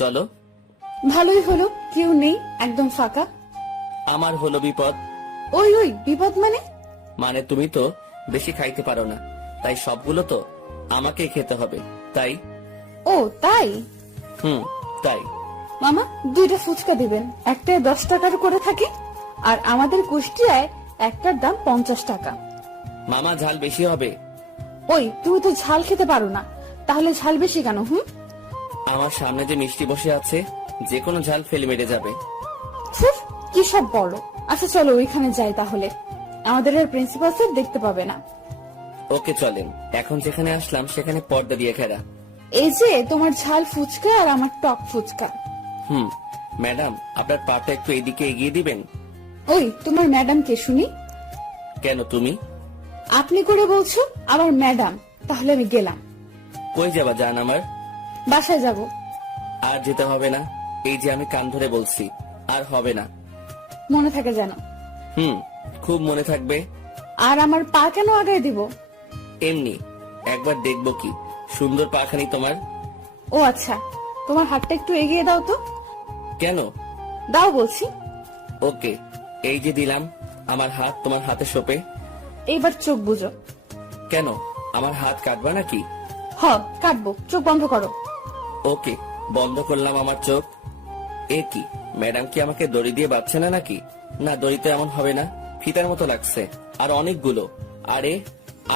চলো। ভালোই হলো, কেউ নেই, একদম ফাঁকা। আমার হলো বিপদ। ওই ওই, বিপদ মানে? মানে তুমি তো বেশি খাইতে পারো না, তাই সবগুলো তো আমাকেই খেতে হবে, তাই। ও তাই? তাই। মামা, 2টা ফুচকা দিবেন, একটায় 10 টাকার করে থাকে, আর আমাদের কুষ্টিয়ায় একটার দাম 50 টাকা। মামা, ঝাল বেশি হবে। ওই, তুমি তো ঝাল খেতে পারো না, তাহলে ঝাল বেশি কেন? আমার সামনে যে মিষ্টি বসে আছে, যে কোনো ঝাল ফেলে মেরে যাবে। কি সব বলো। আচ্ছা চলো ওইখানে যাই তাহলে, আমাদের আর প্রিন্সিপাল স্যার দেখতে পাবে না। ওকে চলেন। এখন যেখানে আসলাম সেখানে পর্দা দিয়ে ঘেরা। এই যে তোমার ঝাল ফুচকা আর আমার টক ফুচকা। ম্যাডাম, আপনার পাটা একটু এইদিকে এগিয়ে দিবেন। ওই, তোমার ম্যাডাম কে শুনি? কেন তুমি? আপনি করে বলছো, আমার ম্যাডাম। তাহলে আমি গেলাম। কই যাবা জান আমার? বাসায় যাব। আর যেতে হবে না, এই যে আমি কান ধরে বলছি, আর হবে না। মনে থাকে যেন। খুব মনে থাকবে। আর আমার পা কেন আগায় দিব? এমনি একবার দেখবো কি সুন্দর পাখানি তোমার। ও আচ্ছা, তোমার হাতটা একটু এগিয়ে দাও তো। কেন? দাও বলছি। ওকে, এই যে দিলাম। আমার হাত তোমার হাতে সোপে। এইবার চোখ বুঝো। কেন, আমার হাত কাটবা নাকি? কাটবো, চোখ বন্ধ করো। ওকে, বন্ধ করলাম আমার চোখ। এ কি, ম্যাডাম কি আমাকে দড়ি দিয়ে বাঁধছে না নাকি? না, দড়ি তো এমন হবে না, ফিতার মতো লাগছে। আর অনেকগুলো। আরে,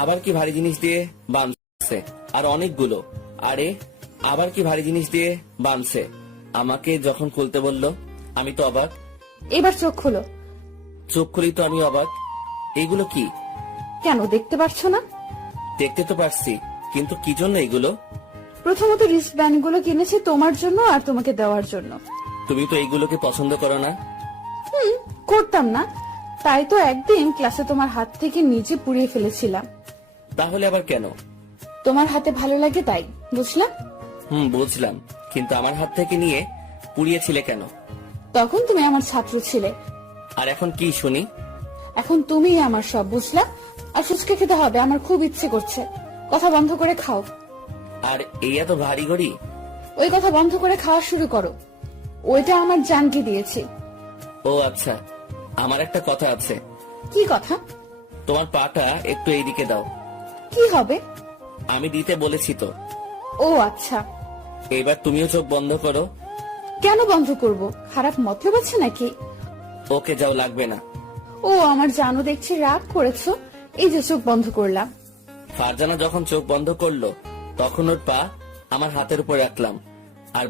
আবার কি ভারী জিনিস দিয়ে বাঁধছে। আর অনেকগুলো। আরে, আবার কি ভারী জিনিস দিয়ে বাঁধছে। আমাকে যখন খুলতে বললো, আমি তো অবাক। এবার চোখ খোলো। চোখ খুলি তো আমি অবাক। এগুলো কি? কেন দেখতে পারছো না? দেখতে তো পারছি, কিন্তু কি জন্য এগুলো? প্রথমত রিস্ট ব্যান্ড গুলো কিনেছি তোমার জন্য আর তোমাকে দেওয়ার জন্য। তুমি তো এইগুলোকে পছন্দ করো না। করতাম না, তাই তো একদিন ক্লাসে তোমার হাত থেকে নিচে পুড়িয়ে ফেলেছিলাম। তাহলে আবার কেন? তোমার হাতে ভালো লাগে তাই, বুঝলাম। বুঝলাম, কিন্তু আমার হাত থেকে নিয়ে পুড়িয়েছিলে কেন? তখন তুমি আমার ছাত্র ছিলে। আর এখন কি শুনি? এখন তুমি আমার সব, বুঝলা। আর ফুচকা খেতে হবে, আমার খুব ইচ্ছে করছে। কথা বন্ধ করে খাও। আর এই এত ভারী গড়ি? ওই কথা বন্ধ করে খাওয়া শুরু করো। ওইটা আমার জানকে দিয়েছি। ও আচ্ছা, আমার একটা কথা আছে। কি কথা? তোমার পাটা একটু এইদিকে দাও। কি হবে? আমি দিতে বলেছি তো। ও আচ্ছা। এবার তুমিও চোখ বন্ধ করো। কেন বন্ধ করব? খারাপ মতলব আছে নাকি? ওকে যাও, লাগবে না। ও আমার জানো, দেখছি রাগ করেছো। এই যে চোখ বন্ধ করলাম। ফারজানা যখন চোখ বন্ধ করলো, তখন ওর পা আমার হাতের উপর রাখলাম আর